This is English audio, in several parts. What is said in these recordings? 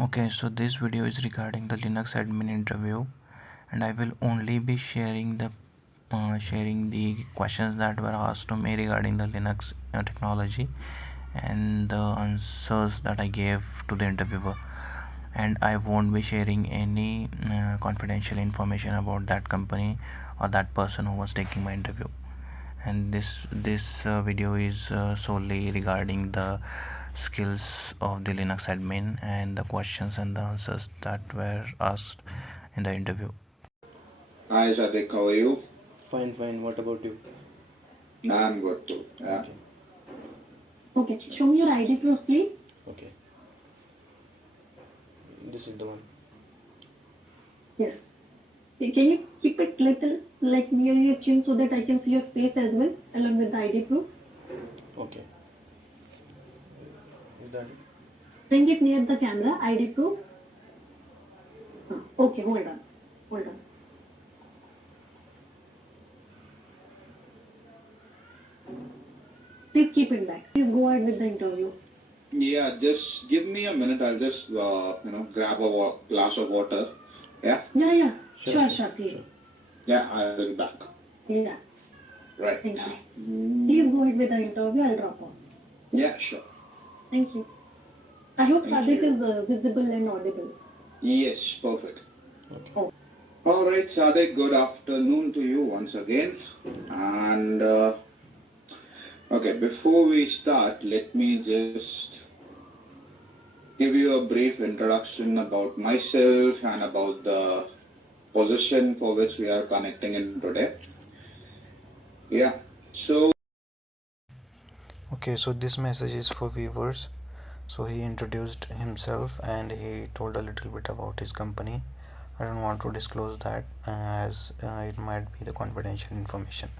Okay, so this video is regarding the Linux admin interview, and I will only be sharing the questions that were asked to me regarding the Linux technology and the answers that I gave to the interviewer. And I won't be sharing any confidential information about that company or that person who was taking my interview. And this video is solely regarding the skills of the Linux admin and the questions and the answers that were asked in the interview. Hi Sadik, how are you? Fine, fine. What about you? I'm good too. Yeah. Okay, show me your ID proof, please. Okay. This is the one. Yes. Okay, can you keep it little like near your chin so that I can see your face as well along with the ID proof? Okay. Is that it? Bring it near the camera, ID proof. Okay, hold on. Hold on. Please keep it back. Please go ahead with the interview. Yeah, just give me a minute. I'll just grab a glass of water. Yeah. Yeah. Sure, please. Sure. Yeah, I'll be back. Yeah. Right. Thank you. Please go ahead with the interview. I'll drop off. Yeah, sure. Thank you. I hope Thank Sadik you. is visible and audible. Yes, perfect. Okay. Oh. All right, Sadik. Good afternoon to you once again. And okay, before we start, let me just give you a brief introduction about myself and about the position for which we are connecting in today. Yeah, so Okay, so this message is for viewers. So he introduced himself and he told a little bit about his company. I don't want to disclose that as it might be the confidential information.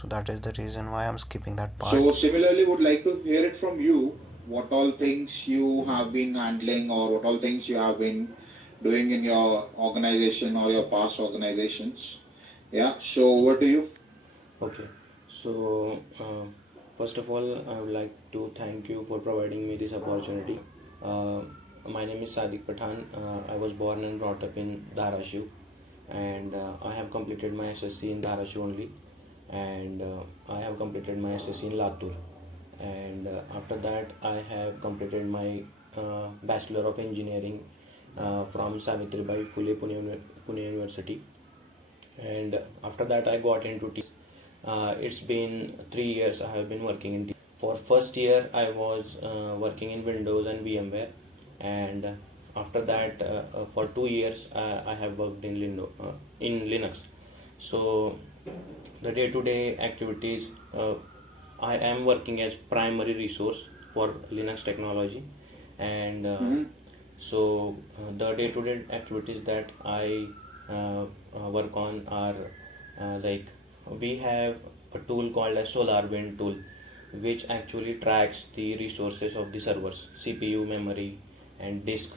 So that is the reason why I'm skipping that part. So similarly, would like to hear it from you. What all things you have been handling, or what all things you have been doing in your organization or your past organizations. Yeah. So what do you? Okay, so first of all, I would like to thank you for providing me this opportunity. Uh, my name is Sadiq Pathan. I was born and brought up in Dharashu, and I have completed my SSC in Dharashu only, and I have completed my SSC in Latur, and after that, I have completed my Bachelor of Engineering from Savitribai Phule Pune University, and after that, I got into it's been 3 years I have been working in. For first year, I was working in Windows and VMware, and after that, for 2 years, I have worked in Linux. So the day-to-day activities, I am working as primary resource for Linux technology, and so the day-to-day activities that I work on are like we have a tool called as SolarWind tool, which actually tracks the resources of the servers, CPU, memory, and disk.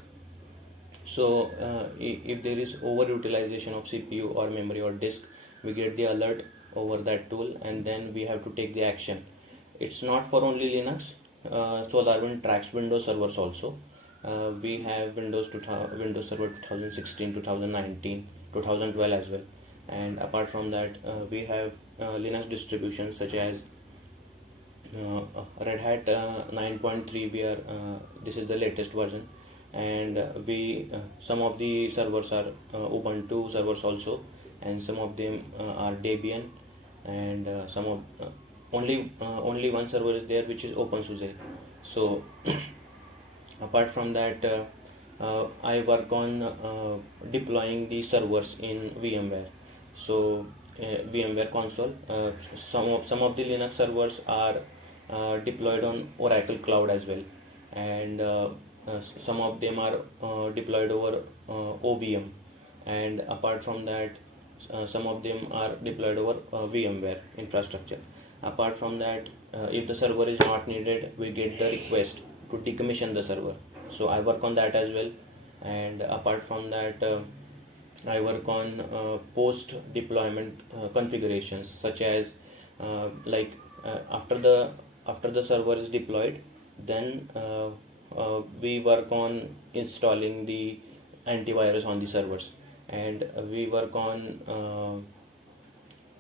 So if there is overutilization of CPU or memory or disk, we get the alert over that tool, and then we have to take the action. It's not for only Linux. SolarWind tracks Windows servers also. We have Windows Server 2016, 2019, 2012 as well. And apart from that, we have Linux distributions such as Red Hat 9.3. This is the latest version, and we some of the servers are Ubuntu servers also, and some of them are Debian, and some of only one server is there, which is OpenSUSE. So apart from that, I work on deploying the servers in VMware. So VMware console, some of the Linux servers are deployed on Oracle Cloud as well, and some of them are deployed over OVM, and apart from that, some of them are deployed over VMware infrastructure. Apart from that, if the server is not needed, we get the request to decommission the server. So I work on that as well, and apart from that, I work on post deployment configurations, such as after the server is deployed, then we work on installing the antivirus on the servers, and we work on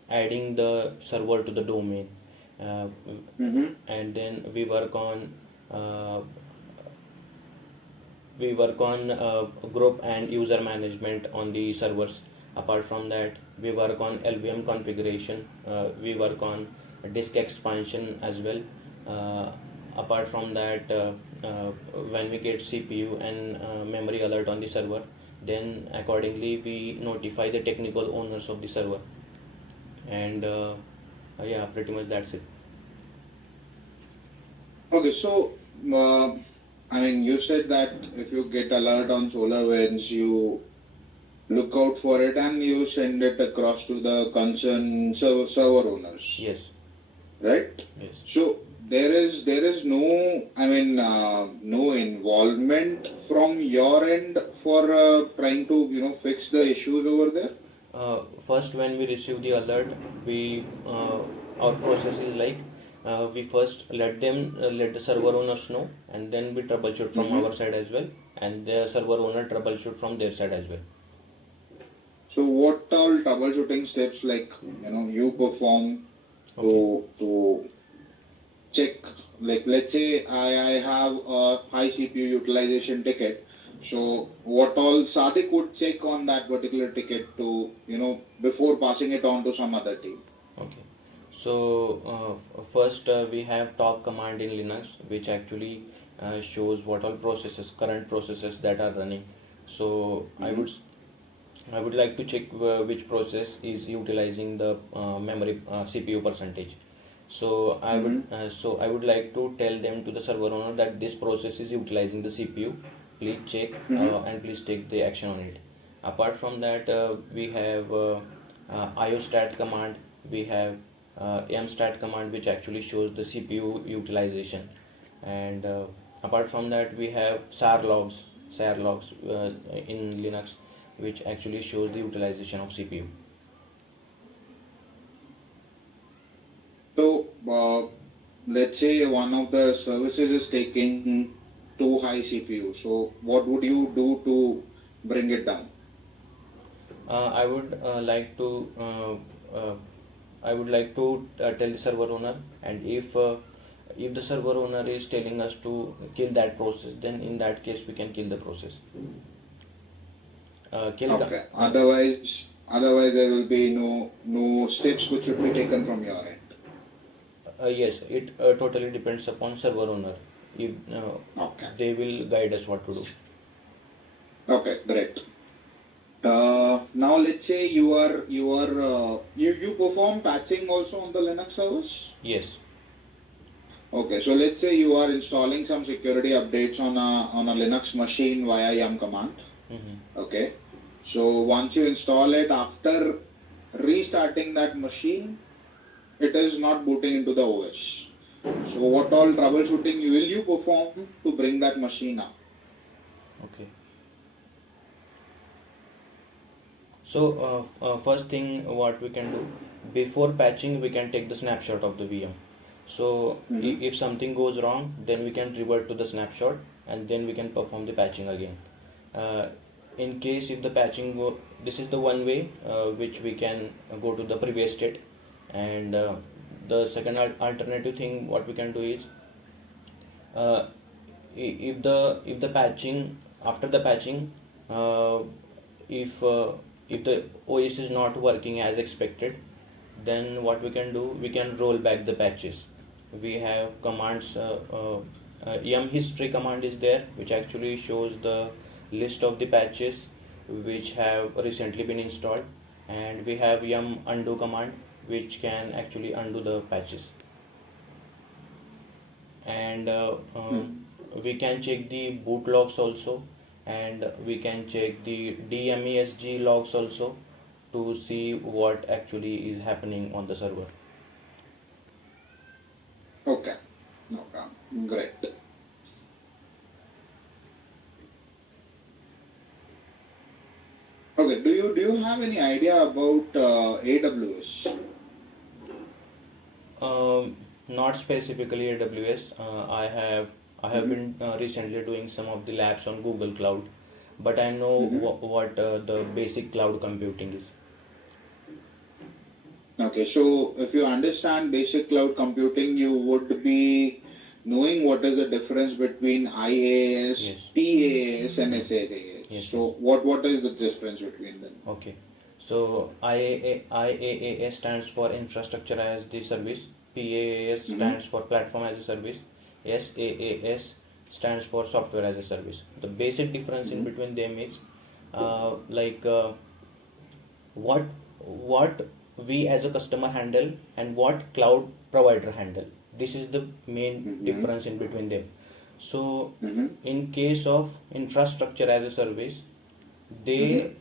adding the server to the domain, uh, and then uh, we work on group and user management on the servers. Apart from that, we work on LVM configuration, we work on disk expansion as well. uh, Apart from that, when we get CPU and memory alert on the server, then accordingly we notify the technical owners of the server. And yeah, pretty much that's it. Okay, so I mean, you said that if you get alert on SolarWinds, you look out for it and you send it across to the concerned server owners, Yes. right? Yes. So there is no, I mean, no involvement from your end for trying to fix the issues over there. First, when we receive the alert, we our process is like, we first let the server owners know, and then we troubleshoot from our side as well, and the server owner troubleshoot from their side as well. So what all troubleshooting steps like you perform to check, like let's say I have a high CPU utilization ticket, so what all Sadiq would check on that particular ticket to before passing it on to some other team. Okay. So first, we have top command in Linux, which actually shows what all current processes that are running. So I would like to check which process is utilizing the memory CPU percentage. So I would like to tell them to the server owner that this process is utilizing the CPU. Please check and please take the action on it. Apart from that, we have iostat command, we have mstat command, which actually shows the CPU utilization, and apart from that, we have SAR logs in Linux, which actually shows the utilization of CPU. So let's say one of the services is taking too high CPU. So what would you do to bring it down? I would like to tell the server owner, and if the server owner is telling us to kill that process, then in that case we can kill the process. Okay. Otherwise there will be no steps which should be taken from your end. Yes, it totally depends upon server owner. If Okay. they will guide us what to do. Okay, great. Now let's say you perform patching also on the Linux servers. Yes. Okay, so let's say you are installing some security updates on a Linux machine via yum command. Okay, so once you install it, after restarting that machine, it is not booting into the OS. So what all troubleshooting will you perform to bring that machine up? Okay. So first thing what we can do, before patching, we can take the snapshot of the VM. So if something goes wrong, then we can revert to the snapshot, and then we can perform the patching again. In case if the patching this is the one way which we can go to the previous state. And the second alternative thing what we can do is, if the patching, after the patching, if the OS is not working as expected, then what we can do, we can roll back the patches. We have commands, yum history command is there, which actually shows the list of the patches which have recently been installed, and we have yum undo command, which can actually undo the patches. And we can check the boot logs also, and we can check the DMESG logs also to see what actually is happening on the server. Okay, great. Okay, do you have any idea about AWS? Not specifically AWS. I have been recently doing some of the labs on Google Cloud, but I know what the basic cloud computing is. Okay, so if you understand basic cloud computing, you would be knowing what is the difference between IaaS, Yes. PaaS, and SaaS. Yes, So yes. what is the difference between them? Okay. So IaaS stands for infrastructure as the service. PaaS stands for platform as a service. SaaS stands for software as a service. The basic difference in between them is like what we as a customer handle and what cloud provider handle. This is the main difference in between them. So in case of infrastructure as a service, they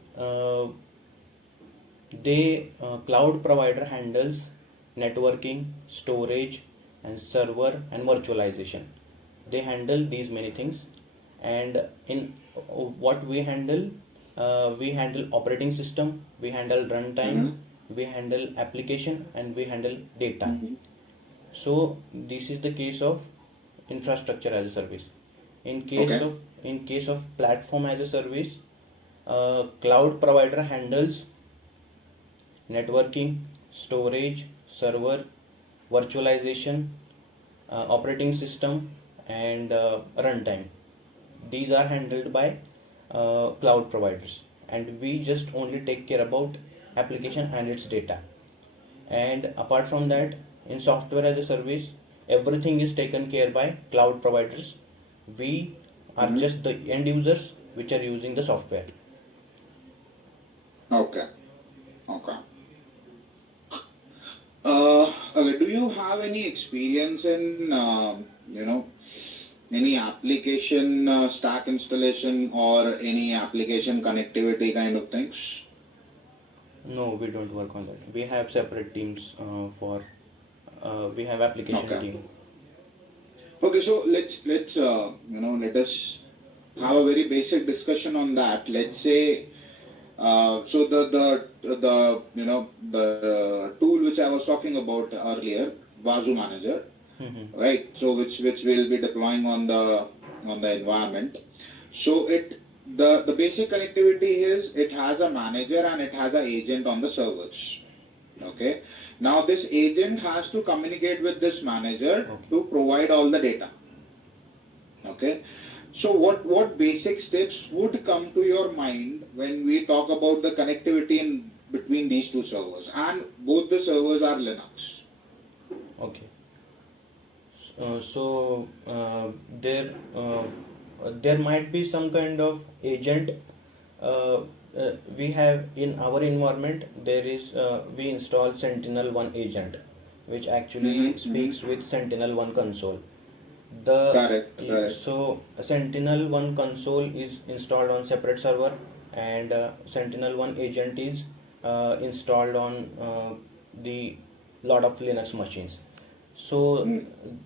cloud provider handles networking, storage, and server and virtualization. They handle these many things, and in what we handle operating system, we handle runtime, we handle application, and we handle data. So this is the case of infrastructure as a service. In case of platform as a service, cloud provider handles networking, storage, server, virtualization, operating system, and runtime. These are handled by cloud providers, and we just only take care about application and its data. And apart from that, in software as a service, everything is taken care by cloud providers. We are just the end users which are using the software. Okay. Okay. Okay. Do you have any experience in any application stack installation or any application connectivity kind of things? No, we don't work on that. We have separate teams we have application Okay. team. Okay, so let us have a very basic discussion on that. Let's say, so the tool which I was talking about earlier, Vazu Manager, right? So which we'll be deploying on the environment. So the basic connectivity is it has a manager and it has an agent on the servers. Okay. Now this agent has to communicate with this manager to provide all the data. Okay. So what basic steps would come to your mind when we talk about the connectivity in between these two servers, and both the servers are Linux? Okay. There might be some kind of agent. We have in our environment there is we install Sentinel-1 agent, which actually speaks with Sentinel-1 console. Correct. So Sentinel-1 console is installed on separate server, and Sentinel-1 agent is installed on the lot of Linux machines. So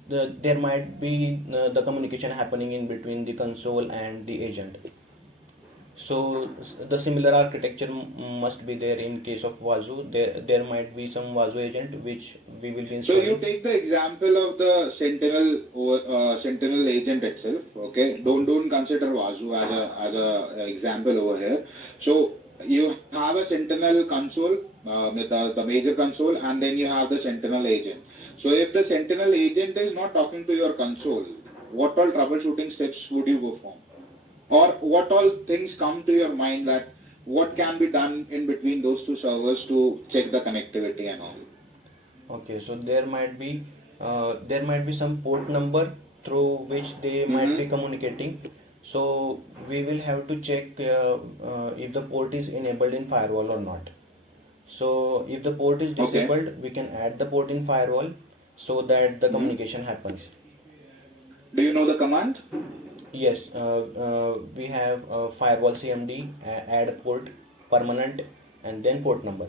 there might be the communication happening in between the console and the agent. So the similar architecture must be there in case of Vazu. There might be some Vazu agent which we will be installing. So you take the example of the Sentinel agent itself. Okay, don't consider Vazu as a example over here. So you have a Sentinel console, the major console, and then you have the Sentinel agent. So if the Sentinel agent is not talking to your console, what all troubleshooting steps would you go for? Or what all things come to your mind that what can be done in between those two servers to check the connectivity and all? Okay, so there might be some port number through which they might be communicating. So we will have to check if the port is enabled in firewall or not. So if the port is disabled, we can add the port in firewall so that the communication happens. Do you know the command? Yes, we have firewall CMD, add port permanent, and then port number.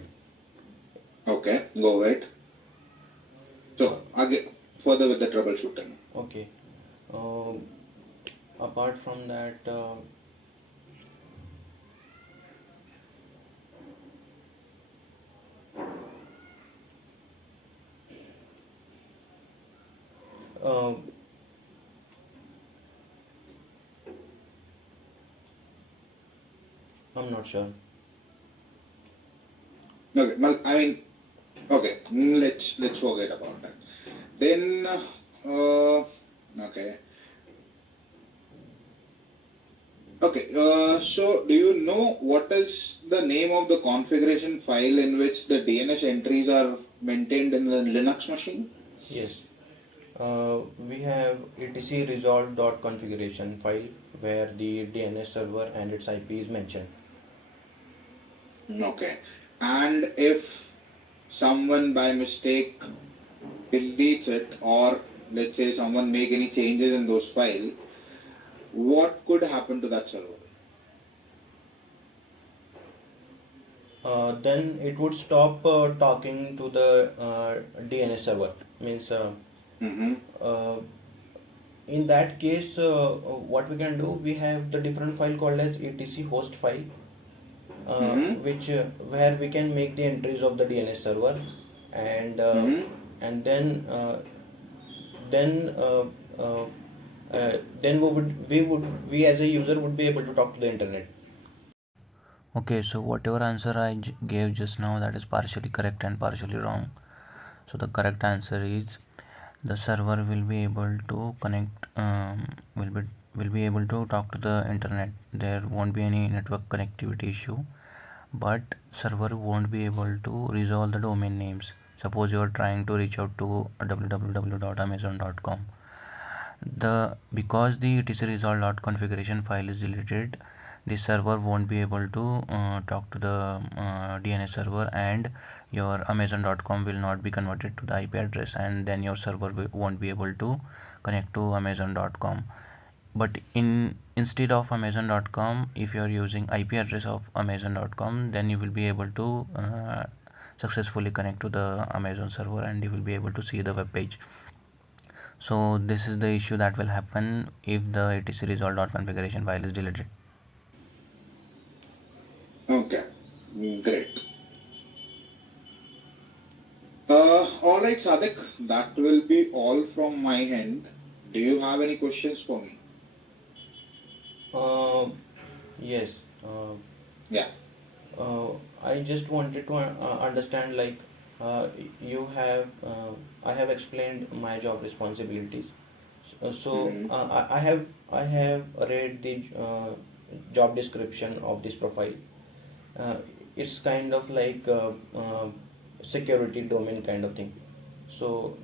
Okay, go ahead. So again, further with the troubleshooting. Okay. Apart from that, I'm not sure. Okay, well, I mean, okay, let's forget about that. Then, okay, okay. So, do you know what is the name of the configuration file in which the DNS entries are maintained in the Linux machine? Yes. We have etc resolve.configuration file where the DNS server and its IP is mentioned. Okay, and if someone by mistake deletes it, or let's say someone make any changes in those files, what could happen to that server? Then it would stop talking to the DNS server. Means Mm-hmm. uh, in that case, what we can do, we have the different file called as etc host file, Mm-hmm. which where we can make the entries of the DNS server, and uh, Mm-hmm. and then uh, uh, then we as a user would be able to talk to the internet. Okay, so whatever answer I gave just now, that is partially correct and partially wrong. So the correct answer is the server will be able to connect, will be able to talk to the internet. There won't be any network connectivity issue, but server won't be able to resolve the domain names. Suppose you are trying to reach out to www.amazon.com, because the etc configuration file is deleted, the server won't be able to talk to the DNS server, and your amazon.com will not be converted to the IP address, and then your server won't be able to connect to amazon.com. But instead of amazon.com, if you are using IP address of amazon.com, then you will be able to successfully connect to the Amazon server, and you will be able to see the web page. So this is the issue that will happen if the etc resolve.configuration file is deleted. Okay, great. All right, Sadik, that will be all from my end. Do you have any questions for me? Uh, yes. Yeah. Uh, I just wanted to understand, like, you have I have explained my job responsibilities. Mm-hmm. I have read the job description of this profile. Uh, it's kind of like security domain kind of thing. So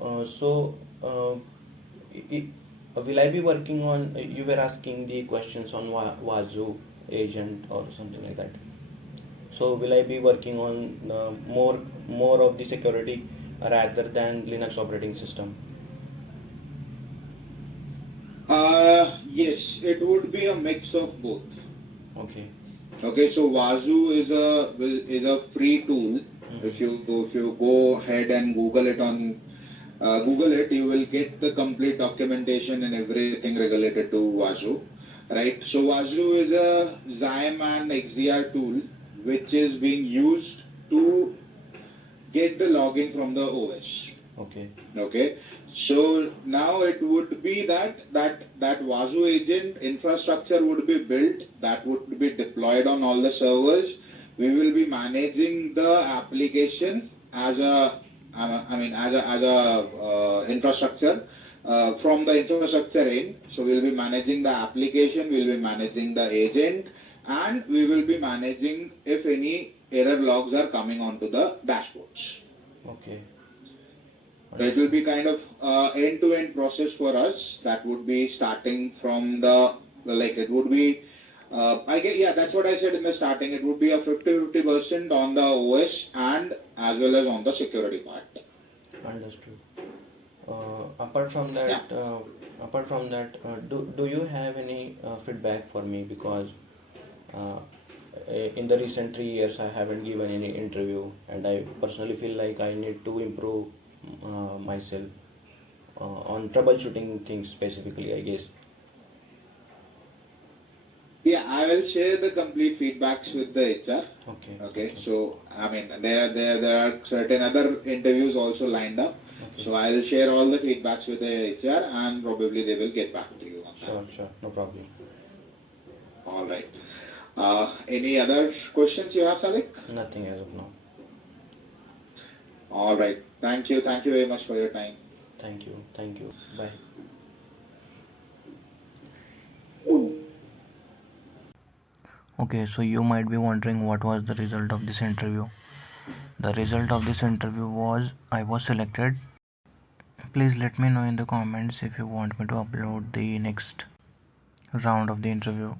so I- will I be working on? You were asking the questions on Wazoo agent or something like that. So will I be working on more of the security rather than Linux operating system? Yes, it would be a mix of both. Okay. Okay, so Wazoo is a free tool. If you go ahead and Google it, you will get the complete documentation and everything related to Wazoo, right? So Wazoo is a XAMPP and XDR tool which is being used to get the login from the OS. Okay. Okay, so now it would be that Wazoo agent infrastructure would be built, that would be deployed on all the servers. We will be managing the application as a infrastructure from the infrastructure end. So we'll be managing the application, we'll be managing the agent, and we will be managing if any error logs are coming onto the dashboards. Okay. So it will Understood. be kind of end-to-end process for us. That would be starting from the, like it would be, I get, yeah, that's what I said in the starting. It would be a 50-50% on the OS and as well as on the security part. Understood. Apart from that, Yeah. do you have any feedback for me? Because uh, in the recent 3 years, I haven't given any interview, and I personally feel like I need to improve myself on troubleshooting things specifically, I guess. Yeah, I will share the complete feedbacks with the HR. Okay. Okay, Okay. so I mean there are certain other interviews also lined up. Okay. So I'll share all the feedbacks with the HR and probably they will get back to you on that. Sure. Sure. No problem. All right. Any other questions you have, Sadiq? Nothing as of now. All right. Thank you. Thank you very much for your time. Thank you. Thank you. Bye. Okay, so you might be wondering what was the result of this interview. The result of this interview was I was selected. Please let me know in the comments if you want me to upload the next round of the interview.